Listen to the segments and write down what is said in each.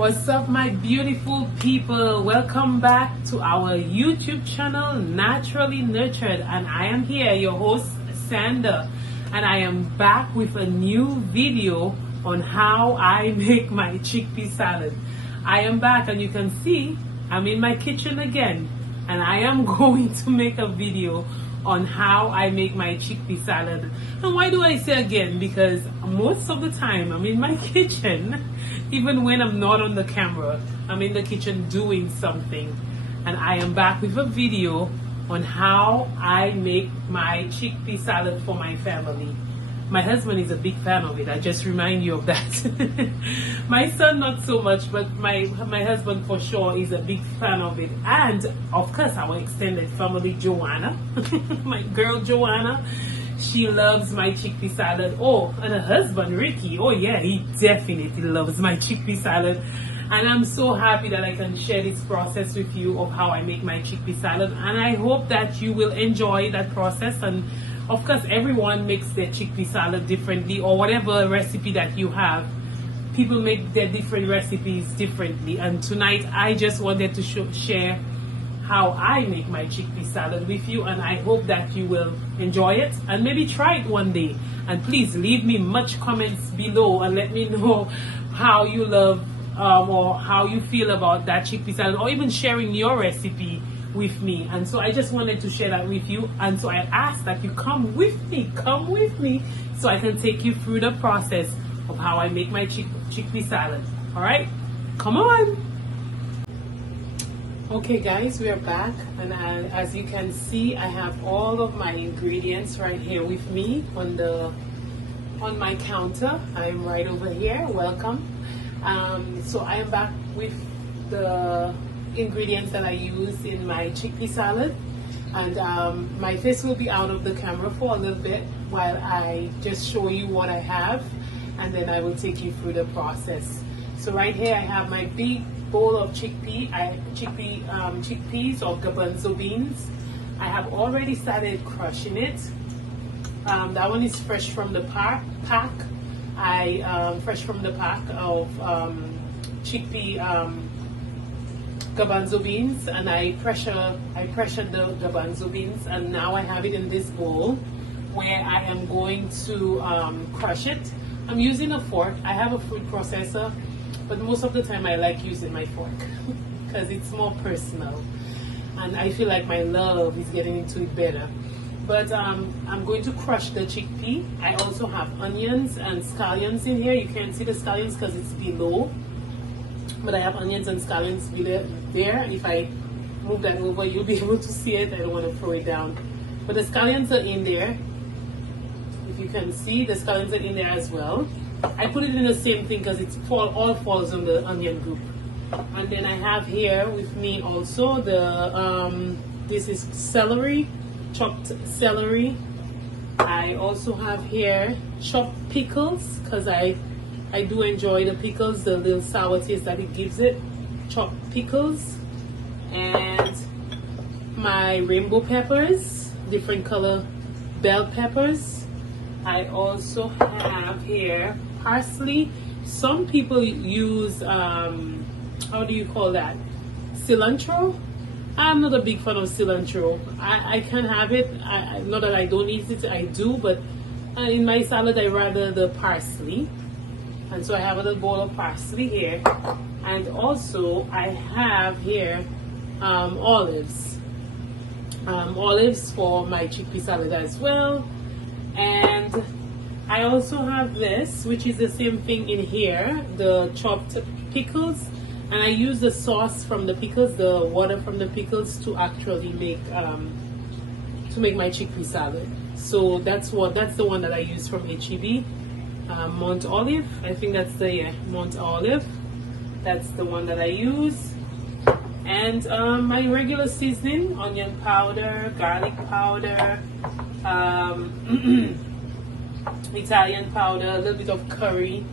What's up, my beautiful people? Welcome back to our YouTube channel, Naturally Nurtured, and I am here, your host Sandra, and I am back with a new video on how I make my chickpea salad. I am back, and you can see I'm in my kitchen again, and I am going to make a video on how I make my chickpea salad. And why do I say again? Because most of the time I'm in my kitchen. Even when I'm not on the camera, I'm in the kitchen doing something. And I am back with a video on how I make my chickpea salad for my family. My husband is a big fan of it. I just remind you of that. My son not so much, but my husband for sure is a big fan of it. And of course our extended family, Joanna, my girl Joanna, she loves my chickpea salad. Oh, and her husband Ricky, oh yeah, he definitely loves my chickpea salad. And I'm so happy that I can share this process with you of how I make my chickpea salad. And I hope that you will enjoy that process. And of course, everyone makes their chickpea salad differently, or whatever recipe that you have. People make their different recipes differently. And tonight, I just wanted to share how I make my chickpea salad with you. And I hope that you will enjoy it and maybe try it one day. And please leave me much comments below and let me know how you love or how you feel about that chickpea salad, or even sharing your recipe with me. And so I just wanted to share that with you, and so I ask that you come with me so I can take you through the process of how I make my chickpea salad. All right, come on. Okay guys, we are back, and as you can see, I have all of my ingredients right here with me on my counter. I'm right over here. Welcome. So I am back with the ingredients that I use in my chickpea salad, and my face will be out of the camera for a little bit while I just show you what I have, and then I will take you through the process. So right here I have my big bowl of chickpeas or garbanzo beans. I have already started crushing it. That one is fresh from the pack. Fresh from the pack of chickpea garbanzo beans, and I pressured the garbanzo beans, and now I have it in this bowl where I am going to crush it. I'm using a fork. I have a food processor, but most of the time I like using my fork because it's more personal, and I feel like my love is getting into it better. But I'm going to crush the chickpea. I also have onions and scallions in here. You can't see the scallions because it's below, but I have onions and scallions there. If I move that over, you'll be able to see it. I don't want to throw it down. But the scallions are in there. If you can see, the scallions are in there as well. I put it in the same thing because it's all falls on the onion group. And then I have here with me also the this is celery, chopped celery. I also have here chopped pickles because I do enjoy the pickles, the little sour taste that it gives it. Chopped pickles, and my rainbow peppers, different color bell peppers. I also have here parsley. Some people use how do you call that, cilantro. I'm not a big fan of cilantro. I can have it. Not that I don't eat it, I do, but in my salad I rather the parsley. And so I have a little bowl of parsley here, and also I have here olives for my chickpea salad as well. And I also have this, which is the same thing in here, the chopped pickles, and I use the sauce from the pickles, the water from the pickles, to actually make my chickpea salad. So that's the one that I use from HEB. Mount Olive, I think that's the Mount Olive. That's the one that I use. And my regular seasoning: onion powder, garlic powder, Italian powder, a little bit of curry,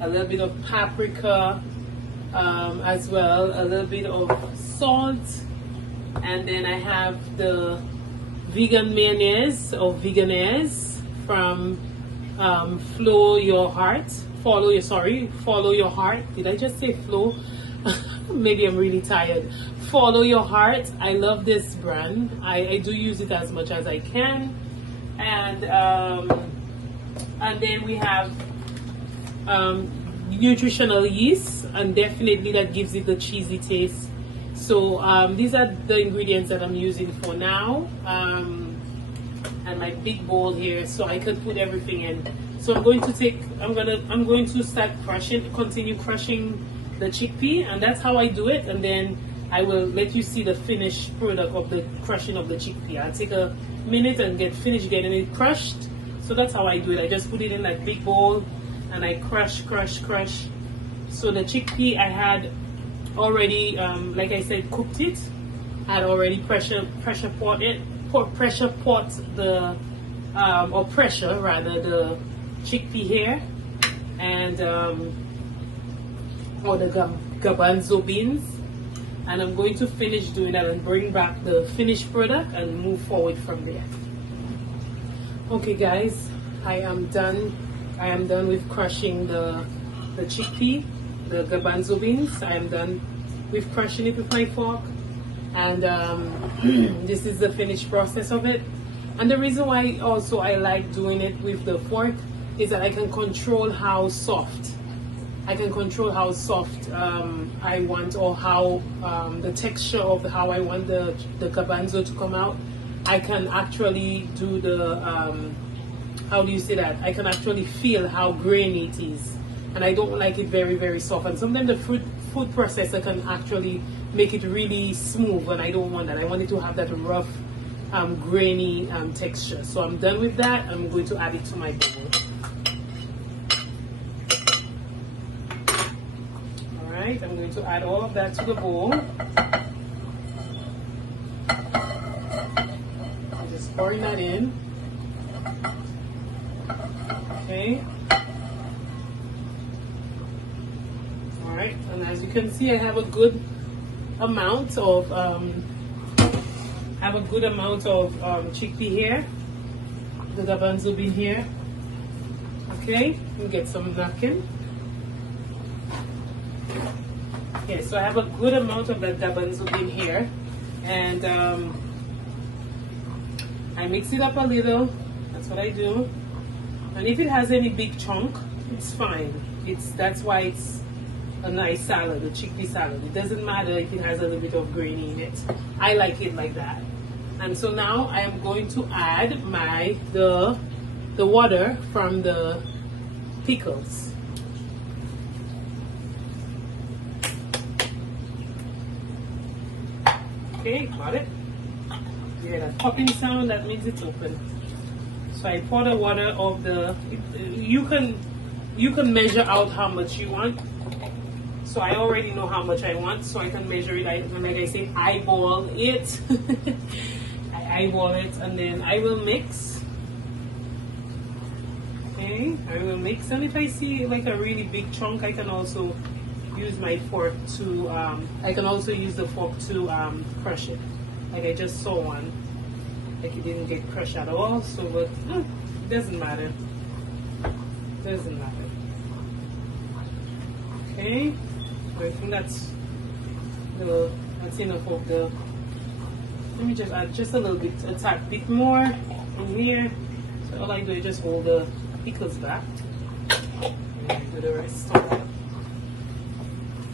a little bit of paprika, as well, a little bit of salt, and then I have the vegan mayonnaise or veganese from Flow Your Heart follow your heart. Did I just say flow? Maybe I'm really tired. Follow your heart. I love this brand. I do use it as much as I can. And then we have nutritional yeast, and definitely that gives it the cheesy taste. So these are the ingredients that I'm using for now, and my big bowl here, so I could put everything in. So I'm going to start continue crushing the chickpea, and that's how I do it. And then I will let you see the finished product of the crushing of the chickpea. I'll take a minute and finish getting it crushed. So that's how I do it. I just put it in that big bowl and I crush. So the chickpea I had already, like I said, cooked it. I had already pressure pot the the chickpea here, and or the garbanzo beans. And I'm going to finish doing that and bring back the finished product and move forward from there. Okay guys, I am done with crushing the chickpea, the garbanzo beans. I am done with crushing it with my fork, and this is the finished process of it. And the reason why also I like doing it with the fork is that I can control how soft I want, or how the texture of how I want the garbanzo to come out. I can actually do the how do you say that? I can actually feel how grainy it is, and I don't like it very, very soft. And sometimes the food processor can actually make it really smooth, and I don't want that. I want it to have that rough, grainy texture. So I'm done with that. I'm going to add it to my bowl. Alright, I'm going to add all of that to the bowl. I'm just pouring that in. Okay. Alright, and as you can see, I have a good amount of chickpea here, the garbanzo bean here. Okay, we'll get some napkin. Okay, so I have a good amount of that garbanzo bean here, and I mix it up a little. That's what I do. And if it has any big chunk, it's fine. That's why it's a nice salad, a chickpea salad. It doesn't matter if it has a little bit of grainy in it. I like it like that. And so now I am going to add the water from the pickles. Okay, got it. You hear that popping sound? That means it's open. So I pour the water of you can measure out how much you want. So I already know how much I want, so I can measure it. And like I say, eyeball it. I eyeball it, and then I will mix. Okay, I will mix. And if I see like a really big chunk, I can also use my fork to. I can also use the fork to crush it. Like I just saw one. Like it didn't get crushed at all. So, but it doesn't matter. Doesn't matter. Okay. I think that's enough of the. Let me just add just a little bit, a tad bit more in here. So all I do is just hold the pickles back and do the rest of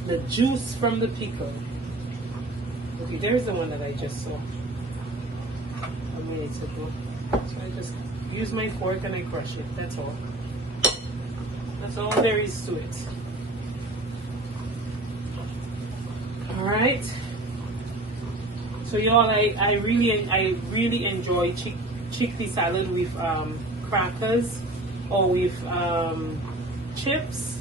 the juice from the pickle. Okay, there's the one that I just saw a minute ago. So I just use my fork and I crush it. That's all. That's all there is to it. Alright, so y'all, I really enjoy chickpea salad with crackers or with chips,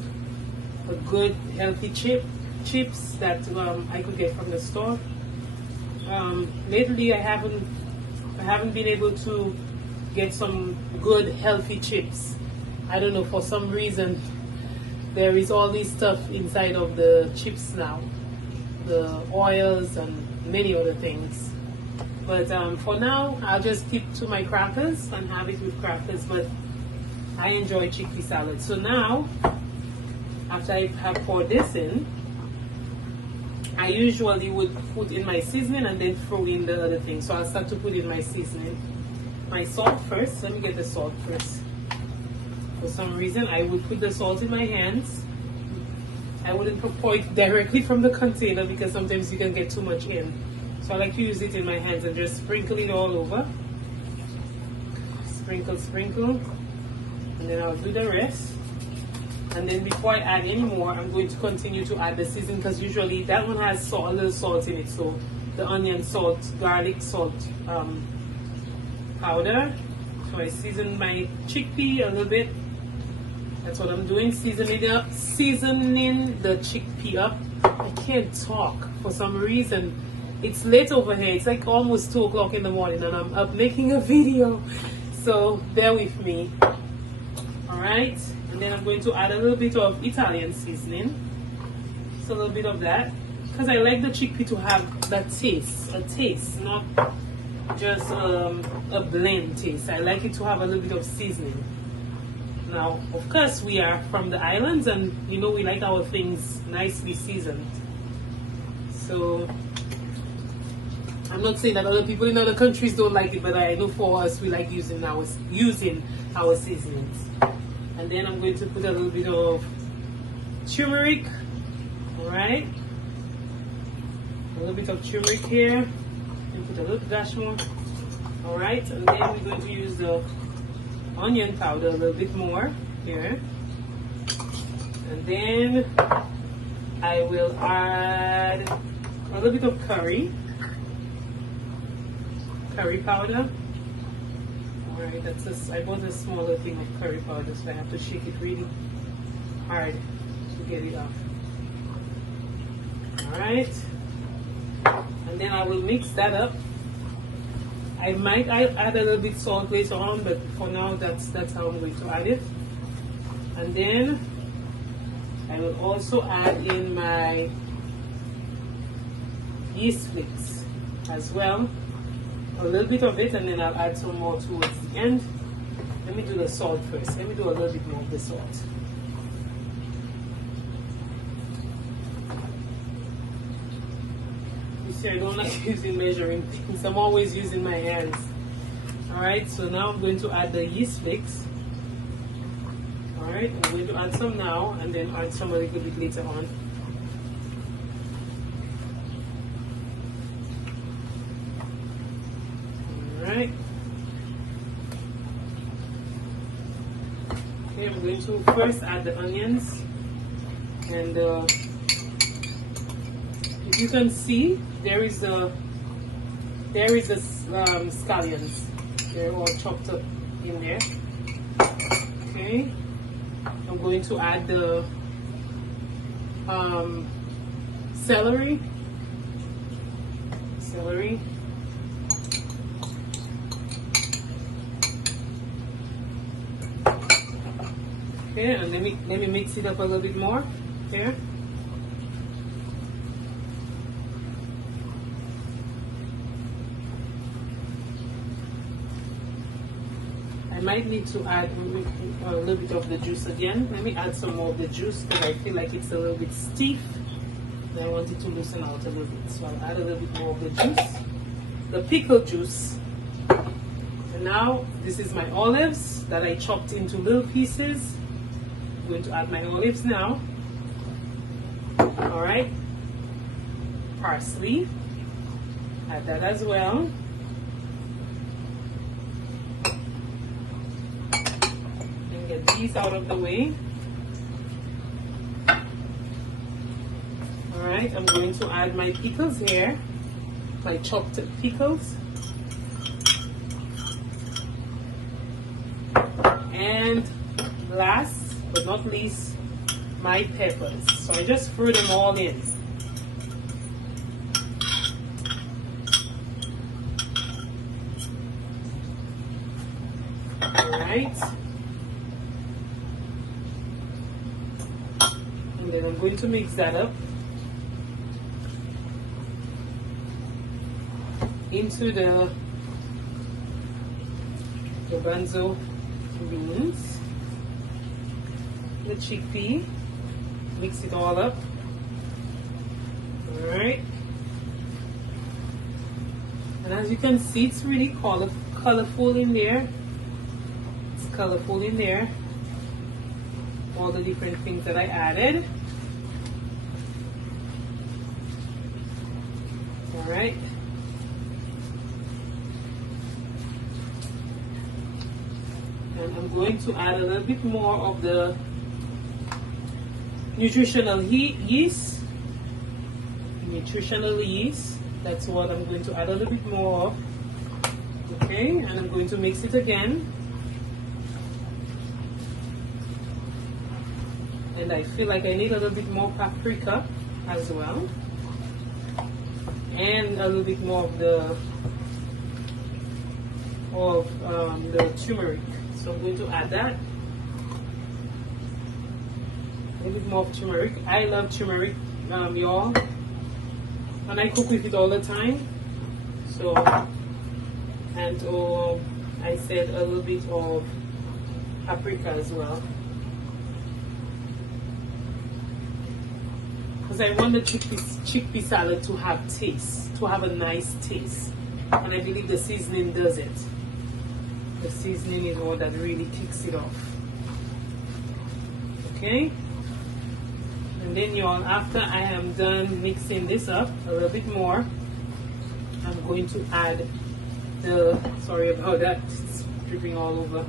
a good healthy chips that I could get from the store. Lately I haven't been able to get some good healthy chips. I don't know, for some reason there is all this stuff inside of the chips now. The oils and many other things, but for now I'll just keep to my crackers and have it with crackers. But I enjoy chickpea salad. So now after I have poured this in, I usually would put in my seasoning and then throw in the other thing. So I'll start to put in my seasoning. My salt first. Let me get the salt first. For some reason, I would put the salt in my hands. I wouldn't pour it directly from the container because sometimes you can get too much in. So I like to use it in my hands and just sprinkle it all over. Sprinkle, sprinkle. And then I'll do the rest. And then before I add any more, I'm going to continue to add the seasoning because usually that one has salt, a little salt in it. So the onion salt, garlic salt powder. So I season my chickpea a little bit. That's what I'm doing, seasoning the chickpea up. I can't talk for some reason. It's late over here. It's like almost 2 o'clock in the morning and I'm up making a video. So bear with me. Alright. And then I'm going to add a little bit of Italian seasoning. Just a little bit of that. Because I like the chickpea to have that taste. A taste, not just a blend taste. I like it to have a little bit of seasoning. Now, of course, we are from the islands and you know we like our things nicely seasoned. So, I'm not saying that other people in other countries don't like it, but I know for us, we like using our seasonings. And then I'm going to put a little bit of turmeric. Alright. A little bit of turmeric here. And put a little dash more. Alright. And then we're going to use the onion powder a little bit more here. And then I will add a little bit of curry powder. Alright, I bought a smaller thing of curry powder, so I have to shake it really hard to get it off. Alright. And then I will mix that up. I might add a little bit salt later on, but for now that's how I'm going to add it. And then I will also add in my yeast flakes as well. A little bit of it, and then I'll add some more towards the end. Let me do the salt first. Let me do a little bit more of the salt. You see, I don't like using measuring things. I'm always using my hands. Alright, so now I'm going to add the yeast flakes. Alright, I'm going to add some now and then add some a little bit later on. Alright. Okay, I'm going to first add the onions. And if you can see, there is the scallions. They're all chopped up in there. Okay. I'm going to add the celery. Okay, and let me mix it up a little bit more here. I might need to add a little bit of the juice again. Let me add some more of the juice because I feel like it's a little bit stiff. And I want it to loosen out a little bit. So I'll add a little bit more of the juice. The pickle juice. And now this is my olives that I chopped into little pieces. I'm going to add my olives now. Alright. Parsley. Add that as well. And get these out of the way. Alright, I'm going to add my pickles here. My chopped pickles. And last but not least, my peppers. So I just threw them all in. Alright. And then I'm going to mix that up into the garbanzo beans, the chickpea, mix it all up. All right. And as you can see, it's really colorful in there. It's colorful in there. All the different things that I added. All right. And I'm going to add a little bit more of the nutritional yeast. Nutritional yeast. That's what I'm going to add a little bit more of. Okay, and I'm going to mix it again. And I feel like I need a little bit more paprika as well. And a little bit more of the turmeric. So I'm going to add that. A little bit more of turmeric. I love turmeric, y'all. And I cook with it all the time. So, and I said a little bit of paprika as well. Because I want the chickpea salad to have taste, to have a nice taste. And I believe the seasoning does it. The seasoning is what that really kicks it off. Okay? And then y'all, after I am done mixing this up a little bit more, I'm going to add the, sorry about that, it's dripping all over.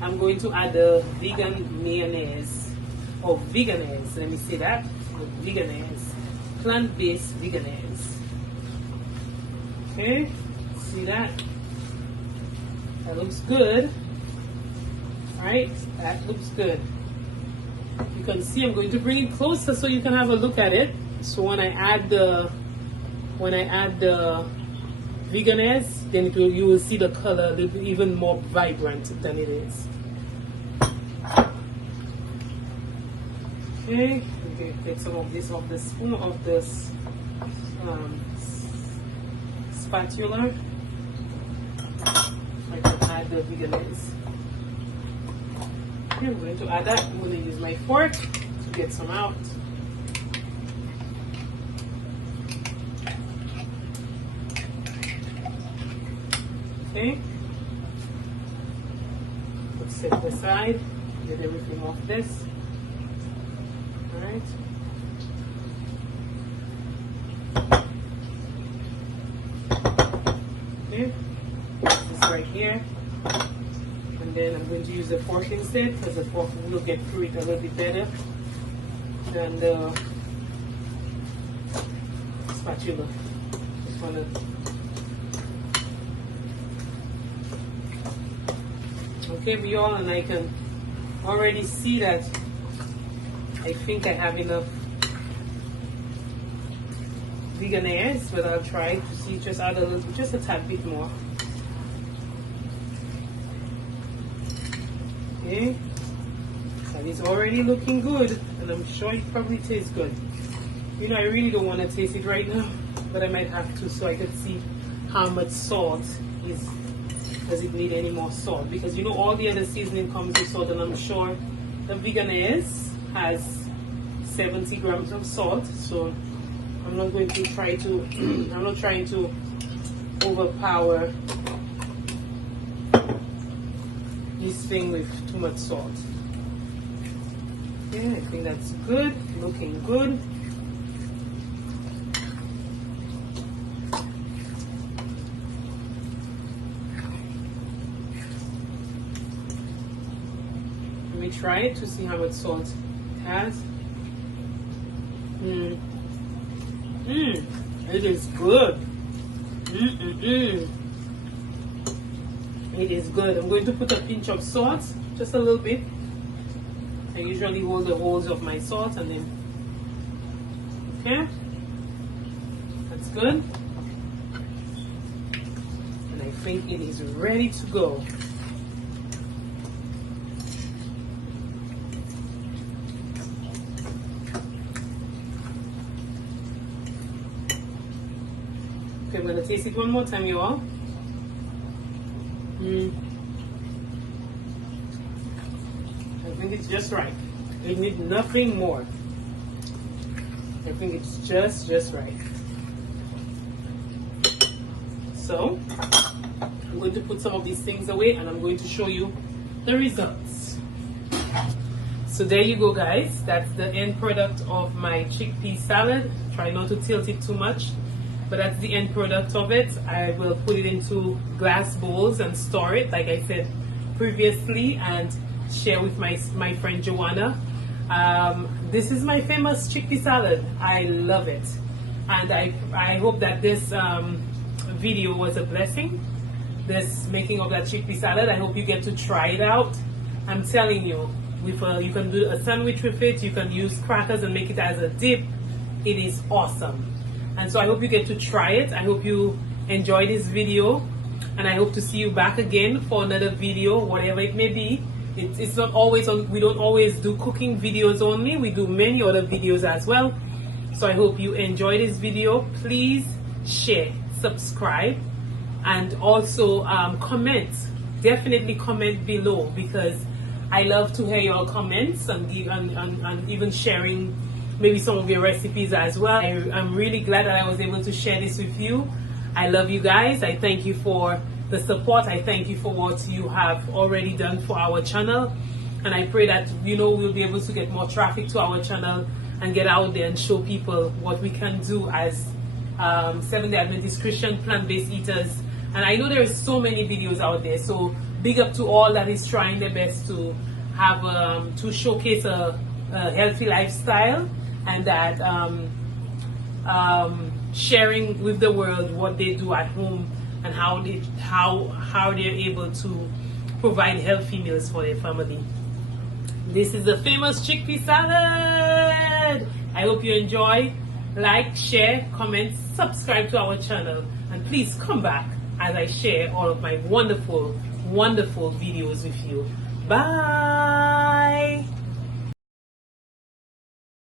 I'm going to add the vegan mayonnaise, or veganese, let me say that, veganese, plant-based veganese. Okay, see that? That looks good. Alright, that looks good. You can see I'm going to bring it closer so you can have a look at it. So when I add the veganese, then you will see the color even more vibrant than it is. Okay, take some of this off the spoon of this spatula. I can add the veganese. I'm going to add that. I'm going to use my fork to get some out. Okay. Let's set it aside. Get everything off this. Alright. Okay. This right here. And then I'm going to use the fork instead, because the fork will get through it a little bit better than the spatula. Just wanna okay, y'all, and I can already see that I think I have enough veganese, but I'll try to see, just add a little, just a tad bit more. Okay, and it's already looking good, and I'm sure it probably tastes good. You know, I really don't want to taste it right now, but I might have to, so I can see how much salt is. Does it need any more salt? Because you know all the other seasoning comes with salt, and I'm sure the veganese has 70 grams of salt. So I'm not going to try to. I'm not trying to overpower this thing with too much salt. Yeah, I think that's good. Looking good. Let me try it to see how much salt it has. It is good. It is good. I'm going to put a pinch of salt, just a little bit. I usually hold the holes of my salt and then, okay, that's good. And I think it is ready to go. Okay, I'm gonna taste it one more time, you all. I think it's just right. It needs nothing more. I think it's just right. So I'm going to put some of these things away and I'm going to show you the results. So there you go, guys. That's the end product of my chickpea salad. Try not to tilt it too much, but that's the end product of it. I will put it into glass bowls and store it, like I said previously, and share with my friend Joanna. This is my famous chickpea salad. I love it, and I hope that this video was a blessing. This making of that chickpea salad, I hope you get to try it out. I'm telling you, you can do a sandwich with it. You can use crackers and make it as a dip. It is awesome. And so I hope you get to try it. I hope you enjoy this video, and I hope to see you back again for another video, whatever it may be. It's not always on. We don't always do cooking videos only. We do many other videos as well. So I hope you enjoy this video. Please share, subscribe, and also comment. Definitely comment below, because I love to hear your comments and even sharing maybe some of your recipes as well. I'm really glad that I was able to share this with you. I love you guys. I thank you for the support. I thank you for what you have already done for our channel. And I pray that, we'll be able to get more traffic to our channel and get out there and show people what we can do as Seventh-day Adventist Christian plant-based eaters. And I know there are so many videos out there, so big up to all that is trying their best to have to showcase a healthy lifestyle, and that sharing with the world what they do at home and how they're able to provide healthy meals for their family. This is the famous chickpea salad. I hope you enjoy. Like, share, comment, subscribe to our channel, and please come back as I share all of my wonderful, wonderful videos with you. Bye.